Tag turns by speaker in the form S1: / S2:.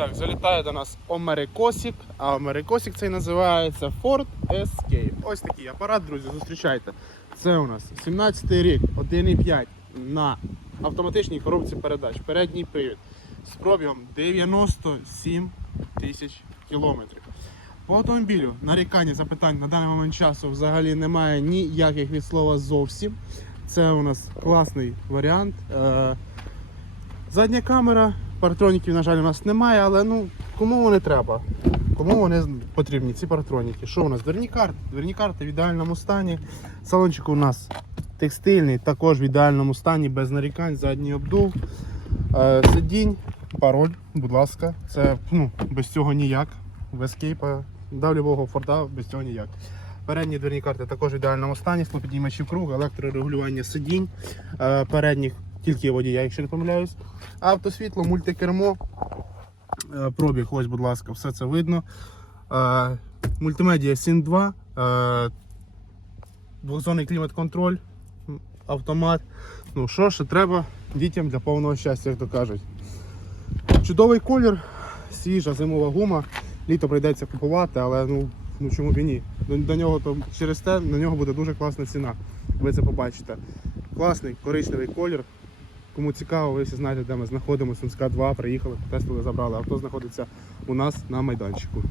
S1: Так, залітає до нас Омерикосик, а Омерикосик цей називається Ford Escape. Ось такий апарат, друзі, зустрічайте. Це у нас 17 рік, 1,5 на автоматичній коробці передач, передній привід з пробігом 97 тисяч кілометрів. По автомобілю нарікань запитань на даний момент часу взагалі немає ніяких від слова зовсім. Це у нас класний варіант. Е, Задня камера, паратроніків, на жаль, у нас немає, але ну кому вони треба? Кому вони потрібні, ці паратроніки? Що у нас? Дверні карти. Дверні карти в ідеальному стані. Салончик у нас текстильний, також в ідеальному стані, без нарікань, задній обдув. Е, Сидінь, пароль, будь ласка. Це ну, без цього ніяк. В ескейпа, да, в любого форта без цього ніяк. Передні дверні карти також в ідеальному стані, склопідіймачів круг, електрорегулювання сидінь е, передніх, тільки водія, якщо не помиляюсь. Автосвітло, мультикермо, е, пробіг, ось, будь ласка, все це видно. Е, Мультимедіа SYN 2, е, двохзонний клімат-контроль, автомат. Ну що ще треба дітям для повного щастя, як то кажуть. Чудовий колір, свіжа зимова гума. Літо прийдеться купувати, але ну, ну чому б і ні. До, до нього то через те на нього буде дуже класна ціна. Ви це побачите. Класний коричневий колір. Кому цікаво, ви всі знаєте, де ми знаходимося. Сумська 2, приїхали, тестили, забрали. Авто знаходиться у нас на майданчику.